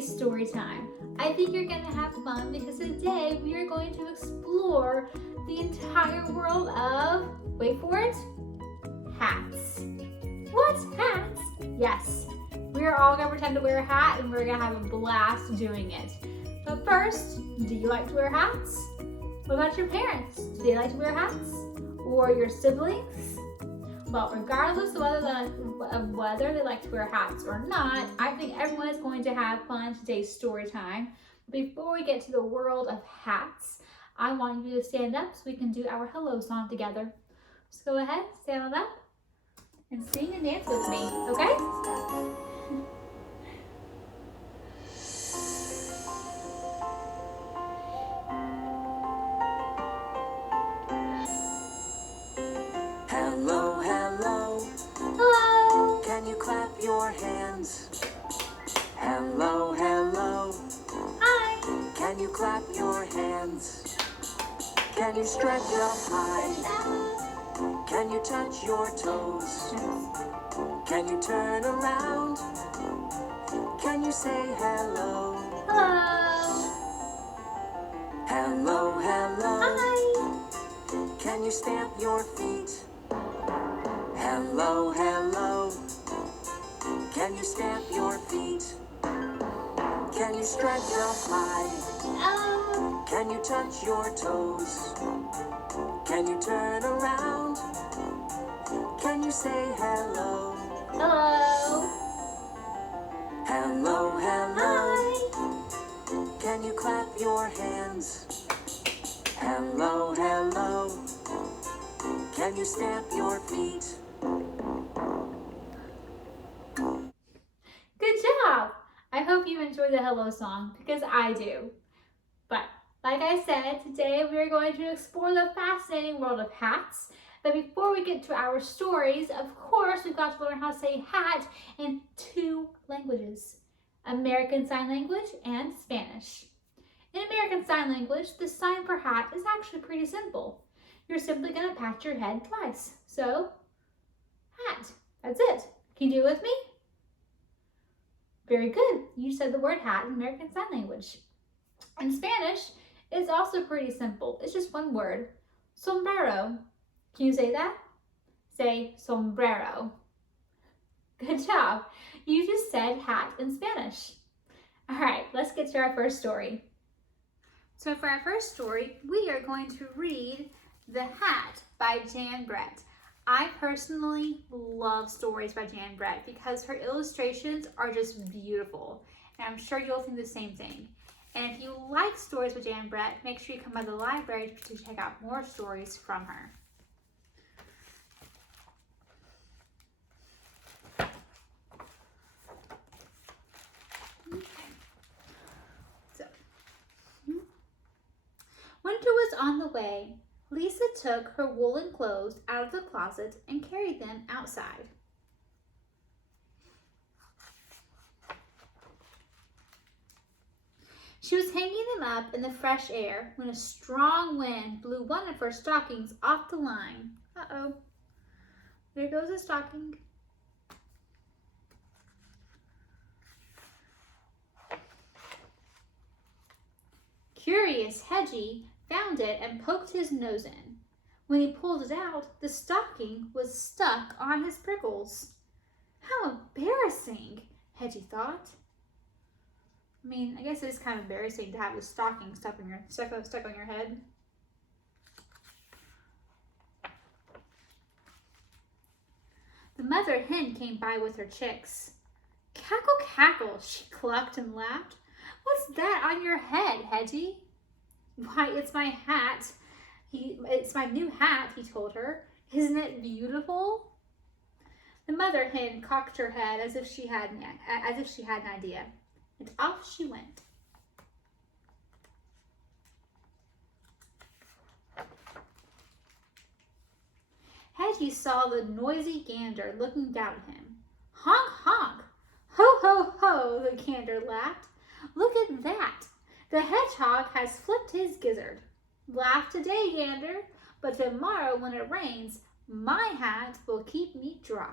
today's story time. I think you're going to have fun because today we are going to explore the entire world of, wait for it, hats. What? Hats? Yes. We are all going to pretend to wear a hat and we're going to have a blast doing it. But first, do you like to wear hats? What about your parents? Do they like to wear hats? Or your siblings? Well, regardless of whether they like to wear hats or not, I think everyone is going to have fun today's story time. Before we get to the world of hats, I want you to stand up so we can do our hello song together. So go ahead, stand up and sing and dance with me, okay? Hello, hello. Hello. Can you clap your hands? Hello, hello. Hi. Can you clap your hands? Can you stretch up high? Can you touch your toes? Can you turn around? Can you say hello? Hello. Hello, hello. Hi. Can you stamp your feet? Hello, hello. Can you stamp your feet? Can you stretch up high? Hello. Can you touch your toes? Can you turn around? Can you say hello? Hello. Hello, hello. Hi. Can you clap your hands? Hello, hello. Can you stamp your feet? Good job! I hope you enjoyed the hello song because I do. But like I said, today we are going to explore the fascinating world of hats. But before we get to our stories, of course, we've got to learn how to say hat in 2 languages, American Sign Language and Spanish. In American Sign Language, the sign for hat is actually pretty simple. You're simply going to pat your head twice. So, hat. That's it. Can you do it with me? Very good. You said the word hat in American Sign Language. In Spanish, it's also pretty simple. It's just one word. Sombrero. Can you say that? Say sombrero. Good job. You just said hat in Spanish. All right, let's get to our first story. So for our first story, we are going to read The Hat by Jan Brett. I personally love stories by Jan Brett because her illustrations are just beautiful. And I'm sure you'll think the same thing. And if you like stories by Jan Brett, make sure you come by the library to check out more stories from her. Winter was on the way. Lisa took her woolen clothes out of the closet and carried them outside. She was hanging them up in the fresh air when a strong wind blew one of her stockings off the line. Uh-oh. There goes a stocking. Curious Hedgie found it and poked his nose in. When he pulled it out, the stocking was stuck on his prickles. How embarrassing, Hedgie thought. I mean, I guess it is kind of embarrassing to have a stocking stuck on your head. The mother hen came by with her chicks. Cackle, cackle, she clucked and laughed. What's that on your head, Hedgie? Why, it's my hat. It's my new hat, he told her. Isn't it beautiful? The mother hen cocked her head as if she had an idea, and off she went. Hedgie saw the noisy gander looking down at him. Honk, honk! Ho, ho, ho, the gander laughed. Look at that! The hedgehog has flipped his gizzard. Laugh today, gander, but tomorrow when it rains, my hat will keep me dry.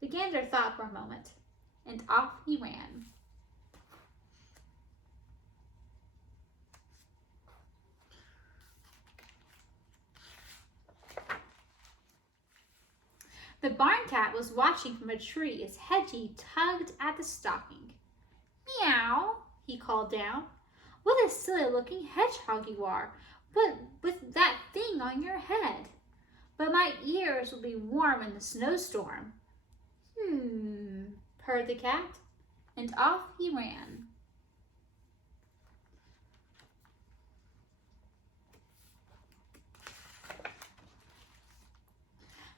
The gander thought for a moment, and off he ran. The barn cat was watching from a tree as Hedgie tugged at the stocking. Meow, he called down. What a silly looking hedgehog you are, but with that thing on your head. But my ears will be warm in the snowstorm. Purred the cat, and off he ran.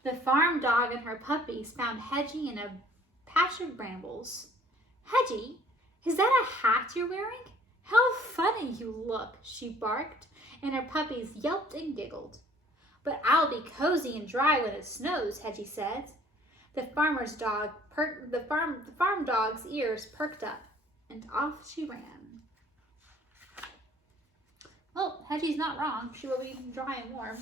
The farm dog and her puppies found Hedgie in a patch of brambles. Hedgie, is that a hat you're wearing? How funny you look, she barked, and her puppies yelped and giggled. But I'll be cozy and dry when it snows, Hedgie said. The farm dog's ears perked up, and off she ran. Well, Hedgie's not wrong. She will be dry and warm.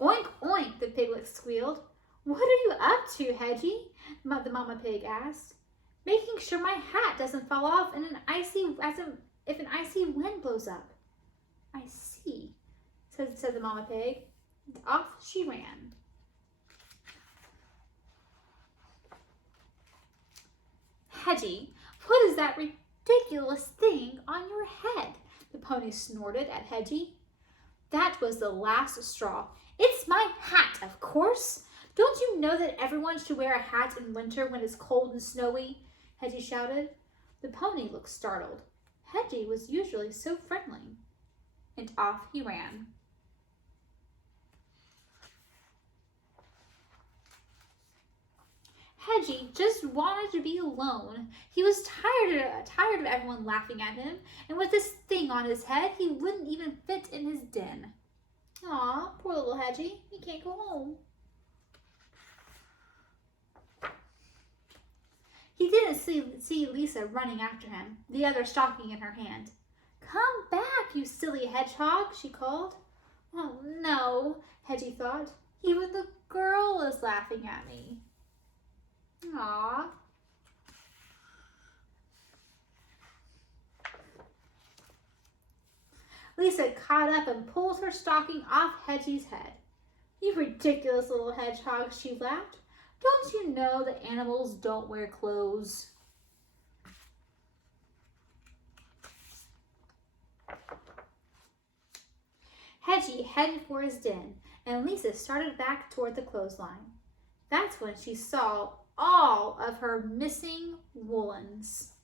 Oink, oink, the piglet squealed. What are you up to, Hedgie? The mama pig asked. Making sure my hat doesn't fall off in if an icy wind blows up. I see, said the mama pig. And off she ran. Hedgie, what is that ridiculous thing on your head? The pony snorted at Hedgie. That was the last straw. It's my hat, of course. Don't you know that everyone should wear a hat in winter when it's cold and snowy? Hedgie shouted. The pony looked startled. Hedgie was usually so friendly. And off he ran. Hedgie just wanted to be alone. He was tired of everyone laughing at him, and with this thing on his head, he wouldn't even fit in his den. Aw, poor little Hedgie. He can't go home. He didn't see Lisa running after him, the other stocking in her hand. Come back, you silly hedgehog, she called. Oh no, Hedgie thought. Even the girl is laughing at me. Aww. Lisa caught up and pulled her stocking off Hedgie's head. You ridiculous little hedgehog, she laughed. Don't you know that animals don't wear clothes? Hedgie headed for his den, and Lisa started back toward the clothesline. That's when she saw all of her missing woolens.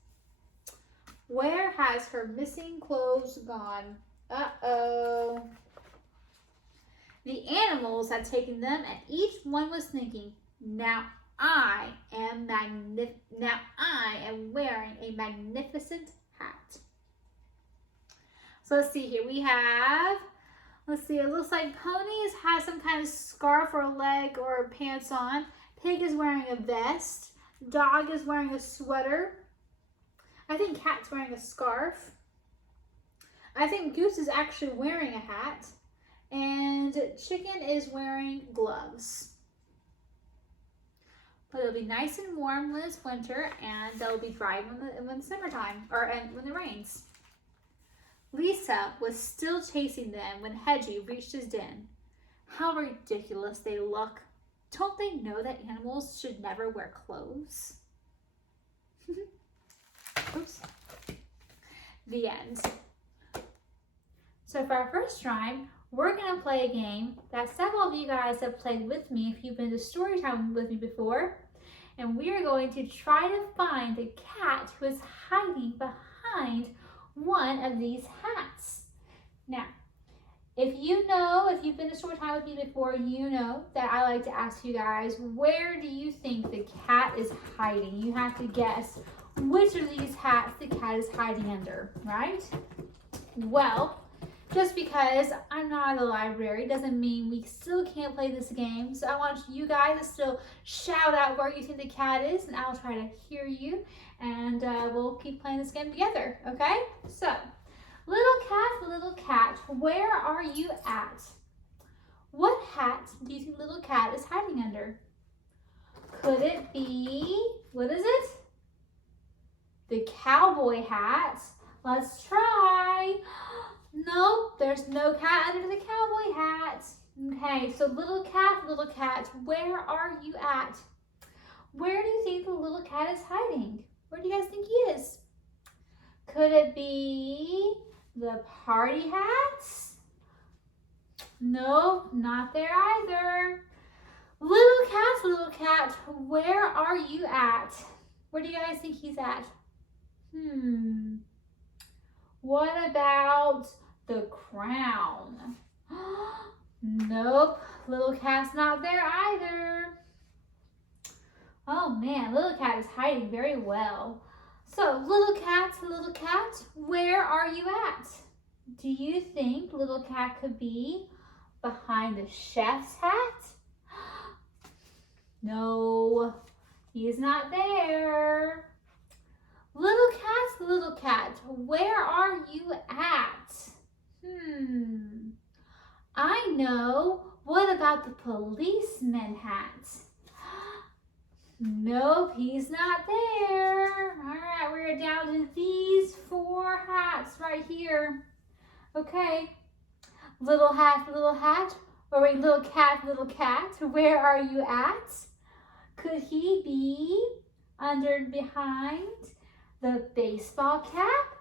Where has her missing clothes gone? Uh-oh. The animals had taken them, and each one was thinking, now I am wearing a magnificent hat. So let's see here. We have, it looks like ponies have some kind of scarf or leg or pants on. Pig is wearing a vest. Dog is wearing a sweater. I think cat's wearing a scarf. I think goose is actually wearing a hat. And chicken is wearing gloves. But it'll be nice and warm when it's winter, and they'll be dry when it's summertime, or when it rains. Lisa was still chasing them when Hedgie reached his den. How ridiculous they look. Don't they know that animals should never wear clothes? Oops. The end. So for our first rhyme, we're going to play a game that several of you guys have played with me if you've been to Storytime with me before. And we are going to try to find the cat who is hiding behind one of these hats. Now, if you've been to Storytime with me before, you know that I like to ask you guys, where do you think the cat is hiding? You have to guess which of these hats the cat is hiding under, right? Well, just because I'm not in the library doesn't mean we still can't play this game. So I want you guys to still shout out where you think the cat is, and I'll try to hear you, and we'll keep playing this game together, okay? So, little cat, where are you at? What hat do you think little cat is hiding under? Could it be, what is it? The cowboy hat. Let's try. Nope, there's no cat under the cowboy hat. Okay, so little cat, where are you at? Where do you think the little cat is hiding? Where do you guys think he is? Could it be the party hats? No, not there either. Little cat, where are you at? Where do you guys think he's at? What about the crown? Nope, little cat's not there either. Oh man, little cat is hiding very well. So, little cat, where are you at? Do you think little cat could be behind the chef's hat? No, he's not there. Little cat, where are you at? I know. What about the policeman hat? Nope, he's not there. All right, we're down to these 4 hats right here. Okay, little hat, or wait, little cat, where are you at? Could he be behind the baseball cap?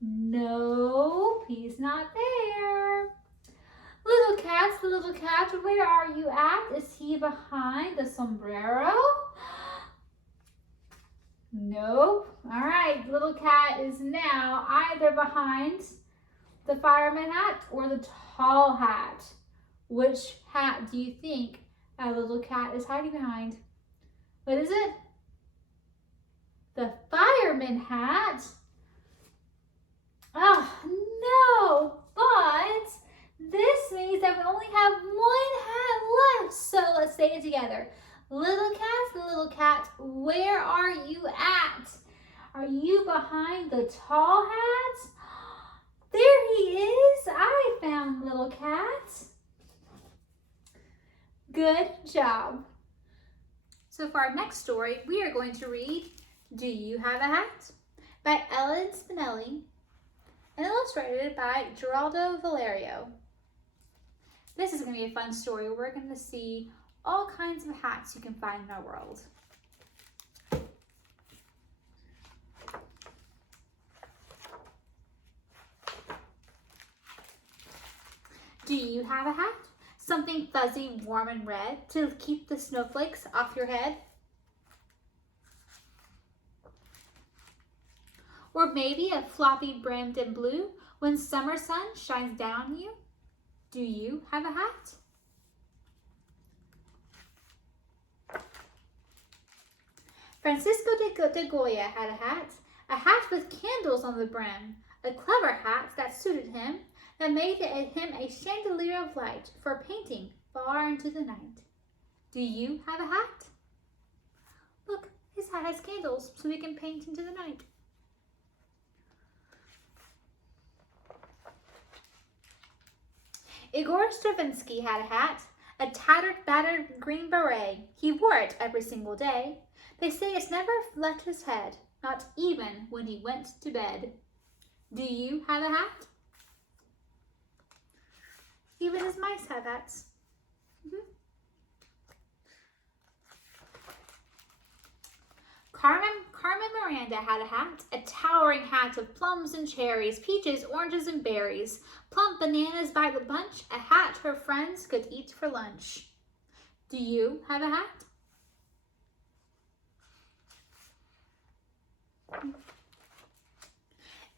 No, he's not there. Little cat, where are you at? Is he behind the sombrero? Nope. All right, little cat is now either behind the fireman hat or the tall hat. Which hat do you think that little cat is hiding behind? What is it? The fireman hat? Oh, no, but this means that we only have 1 hat left. So let's say it together. Little cat, where are you at? Are you behind the tall hat? There he is. I found little cat. Good job. So for our next story, we are going to read Do You Have a Hat? By Ellen Spinelli and illustrated by Geraldo Valerio. This is going to be a fun story. We're going to see all kinds of hats you can find in our world. Do you have a hat? Something fuzzy, warm, and red to keep the snowflakes off your head? Or maybe a floppy brimmed and blue when summer sun shines down on you? Do you have a hat? Francisco de Goya had a hat with candles on the brim, a clever hat that suited him, that made him a chandelier of light for painting far into the night. Do you have a hat? Look, his hat has candles so he can paint into the night. Igor Stravinsky had a hat, a tattered, battered green beret. He wore it every single day. They say it's never left his head, not even when he went to bed. Do you have a hat? Even his mice have hats. Carmen Miranda had a hat, a towering hat of plums and cherries, peaches, oranges, and berries, plump bananas by the bunch, a hat her friends could eat for lunch. Do you have a hat?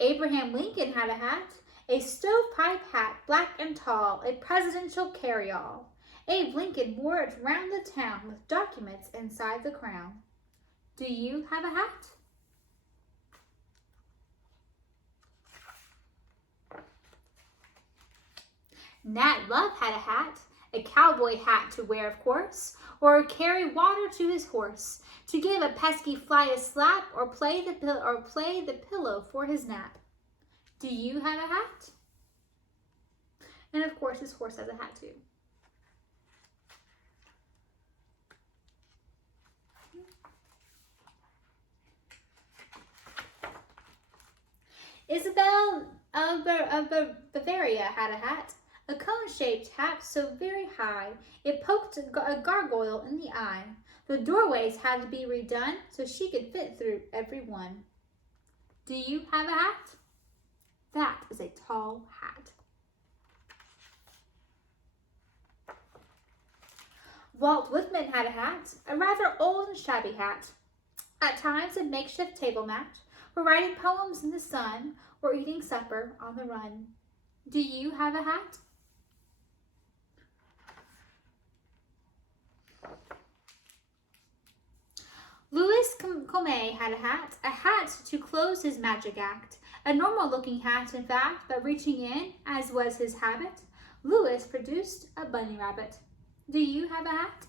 Abraham Lincoln had a hat, a stovepipe hat, black and tall, a presidential carryall. Abe Lincoln wore it round the town with documents inside the crown. Do you have a hat? Nat Love had a hat, a cowboy hat to wear, of course, or carry water to his horse, to give a pesky fly a slap, or play the pillow for his nap. Do you have a hat? And of course, his horse has a hat too. Isabel of Bavaria had a hat, A cone-shaped hat so very high, it poked a gargoyle in the eye. The doorways had to be redone so she could fit through every one. Do you have a hat? That is a tall hat. Walt Whitman had a hat, a rather old and shabby hat. At times a makeshift table mat, or writing poems in the sun, or eating supper on the run. Do you have a hat? Louis Comey had a hat to close his magic act. A normal-looking hat, in fact, but reaching in, as was his habit, Louis produced a bunny rabbit. Do you have a hat?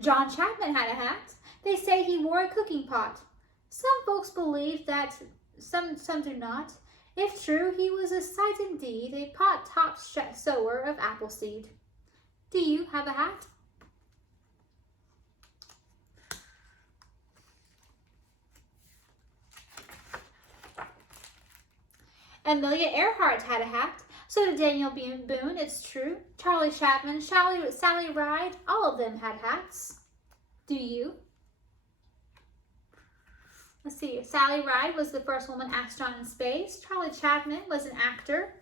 John Chapman had a hat. They say he wore a cooking pot. Some folks believe that, some do not. If true, he was a sight indeed, a pot-topped sower of apple seed. Do you have a hat? Amelia Earhart had a hat. So did Daniel Boone, it's true. Charlie Chapman, Sally Ride, all of them had hats. Do you? Let's see, Sally Ride was the first woman astronaut in space. Charlie Chapman was an actor.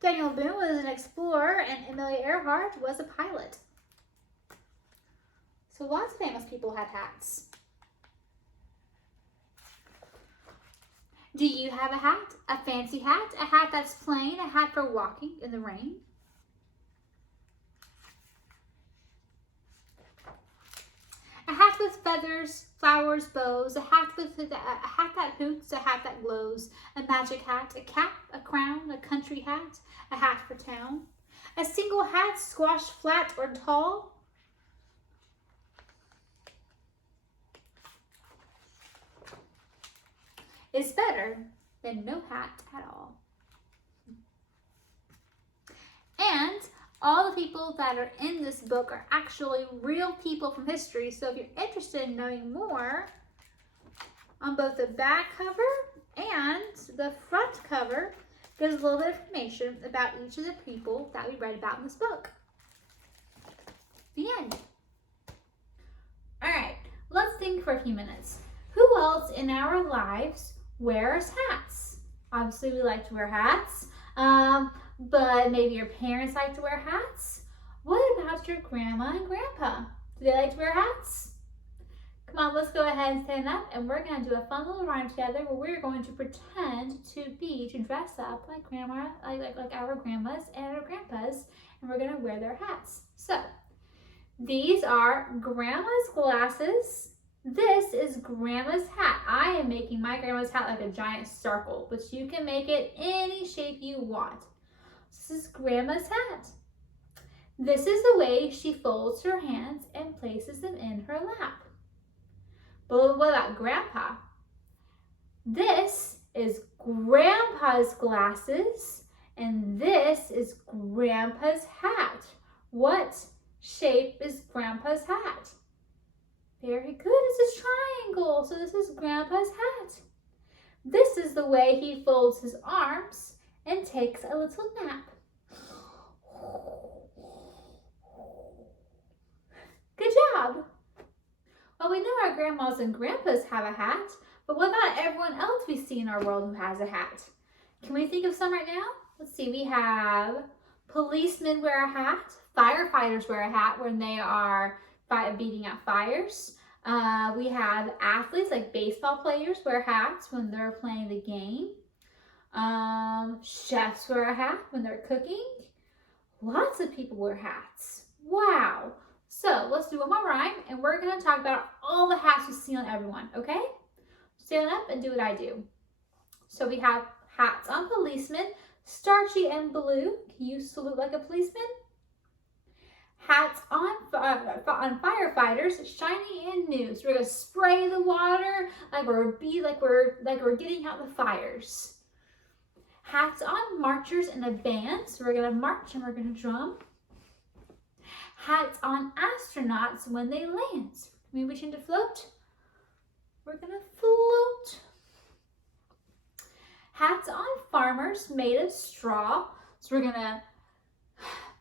Daniel Boone was an explorer, and Amelia Earhart was a pilot. So lots of famous people had hats. Do you have a hat? A fancy hat? A hat that's plain? A hat for walking in the rain? A hat with feathers, flowers, bows, a hat that hoots, a hat that glows, a magic hat, a cap, a crown, a country hat, a hat for town. A single hat squashed flat or tall. Is better than no hat at all. And all the people that are in this book are actually real people from history. So if you're interested in knowing more on both the back cover and the front cover, there's a little bit of information about each of the people that we read about in this book. The end. All right, let's think for a few minutes. Who else in our lives wears hats? Obviously, we like to wear hats, but maybe your parents like to wear hats. What about your grandma and grandpa? Do they like to wear hats? Come on, let's go ahead and stand up, and we're going to do a fun little rhyme together where we're going to pretend to dress up like grandma, like our grandmas and our grandpas, and we're going to wear their hats. So, these are grandma's glasses. This is grandma's hat. I am making my grandma's hat like a giant circle, but you can make it any shape you want. This is grandma's hat. This is the way she folds her hands and places them in her lap. But what about grandpa? This is grandpa's glasses, and this is grandpa's hat. What shape is grandpa's hat? Very good, it's a triangle. So this is grandpa's hat. This is the way he folds his arms and takes a little nap. Good job. Well, we know our grandmas and grandpas have a hat, but what about everyone else we see in our world who has a hat? Can we think of some right now? Let's see, we have policemen wear a hat. Firefighters wear a hat when they are beating out fires. We have athletes like baseball players wear hats when they're playing the game. Chefs wear a hat when they're cooking. Lots of people wear hats. Wow. So let's do one more rhyme, and we're going to talk about all the hats you see on everyone, okay? Stand up and do what I do. So we have hats on policemen, starchy and blue. Can you salute like a policeman? Hats on firefighters, shiny and new. So we're gonna spray the water like we're getting out the fires. Hats on marchers in a band. So we're gonna march and we're gonna drum. Hats on astronauts when they land. Maybe we tend to float. We're gonna float. farmers made of straw. So we're gonna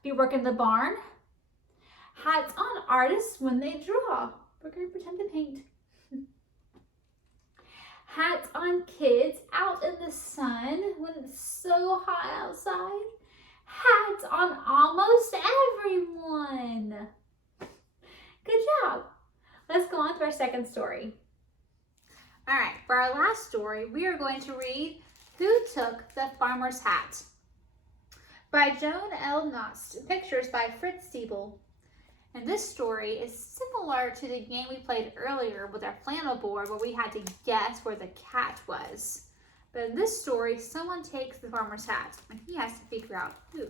be working the barn. Hats on artists when they draw. We're gonna pretend to paint. Hats on kids out in the sun when it's so hot outside. Hats on almost everyone. Good job. Let's go on to our second story. All right, for our last story, we are going to read Who Took the Farmer's Hat? By Joan L. Nost, pictures by Fritz Siebel. And this story is similar to the game we played earlier with our flannel board where we had to guess where the cat was. But in this story, someone takes the farmer's hat and he has to figure out who.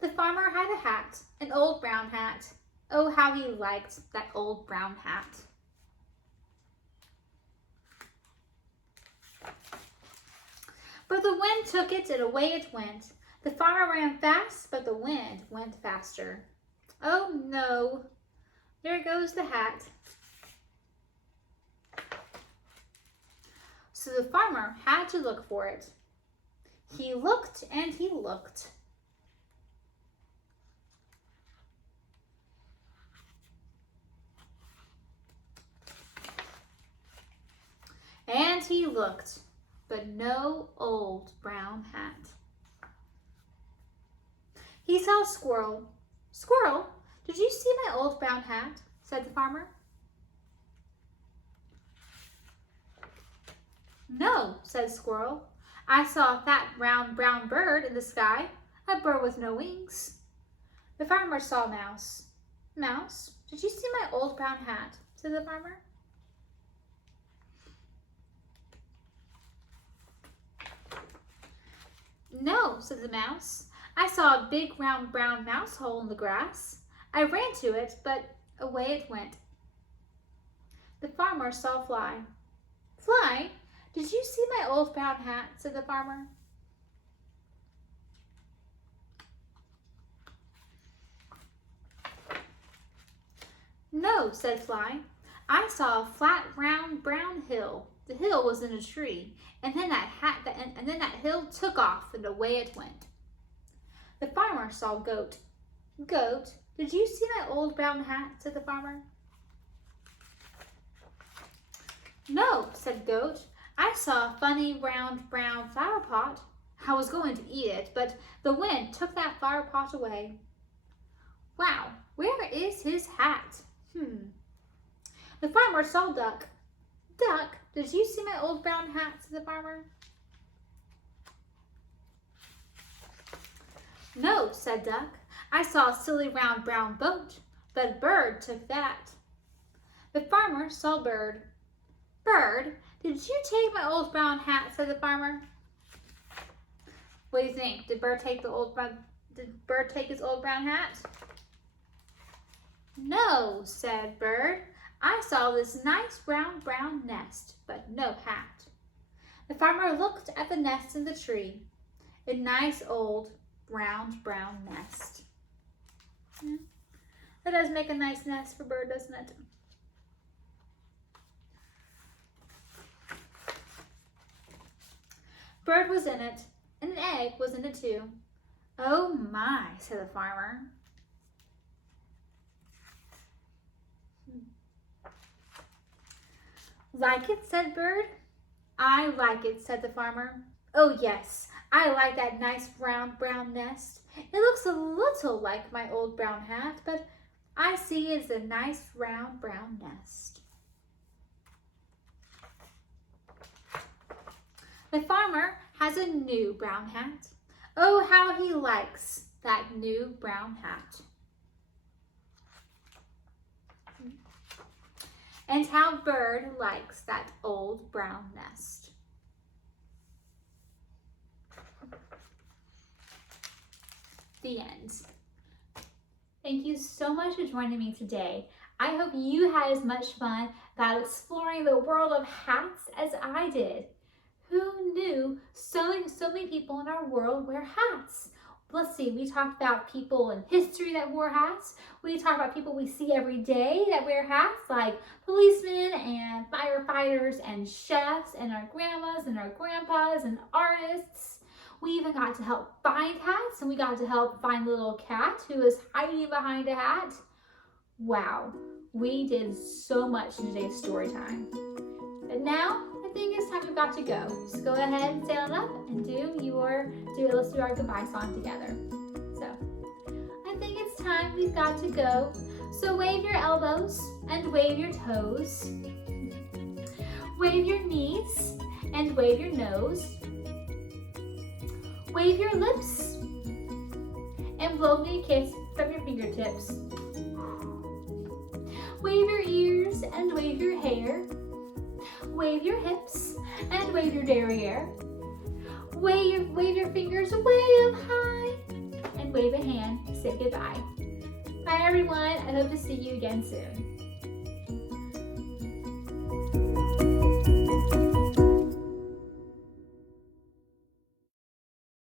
The farmer had a hat, an old brown hat. Oh, how he liked that old brown hat. But the wind took it and away it went. The farmer ran fast, but the wind went faster. Oh no, there goes the hat. So the farmer had to look for it. He looked and he looked. And he looked, but no old brown hat. He saw a squirrel. Squirrel, did you see my old brown hat? Said the farmer. No, said Squirrel. I saw a fat round brown bird in the sky, a bird with no wings. The farmer saw Mouse. Mouse, did you see my old brown hat? Said the farmer. No, said the Mouse. I saw a big round brown mouse hole in the grass. I ran to it, but away it went. The farmer saw a fly. Fly, did you see my old brown hat? Said the farmer. No, said Fly. I saw a flat round brown hill. The hill was in a tree, and then that hill took off and away it went. The farmer saw Goat. Goat, did you see my old brown hat? Said the farmer. No, said Goat. I saw a funny round brown flower pot. I was going to eat it, but the wind took that flower pot away. Wow, where is his hat? The farmer saw Duck. Duck, did you see my old brown hat? Said the farmer. No, said Duck. I saw a silly round brown boat, but Bird took that. The farmer saw Bird. Bird, did you take my old brown hat? Said the farmer. What do you think? Did Bird take his old brown hat? No, said Bird. I saw this nice round brown nest, but no hat. The farmer looked at the nest in the tree. A nice old brown nest. That does make a nice nest for Bird, doesn't it? Bird was in it, and an egg was in it too. Oh my, said the farmer. Like it, said Bird. I like it, said the farmer. Oh yes, I like that nice round brown nest. It looks a little like my old brown hat, but I see it's a nice round brown nest. The farmer has a new brown hat. Oh, how he likes that new brown hat. And how Bird likes that old brown nest. The end. Thank you so much for joining me today. I hope you had as much fun about exploring the world of hats as I did. Who knew so many people in our world wear hats? Let's see, we talked about people in history that wore hats. We talked about people we see every day that wear hats, like policemen and firefighters and chefs and our grandmas and our grandpas and artists. We even got to help find hats, and we got to help find the little cat who was hiding behind a hat. Wow, we did so much in today's story time. But now, I think it's time we've got to go. So go ahead and stand up and let's do our goodbye song together. So, I think it's time we've got to go. So wave your elbows and wave your toes. Wave your knees and wave your nose. Wave your lips and blow me a kiss from your fingertips. Wave your ears and wave your hair. Wave your hips and wave your derriere. Wave your fingers way up high and wave a hand to say goodbye. Bye everyone, I hope to see you again soon.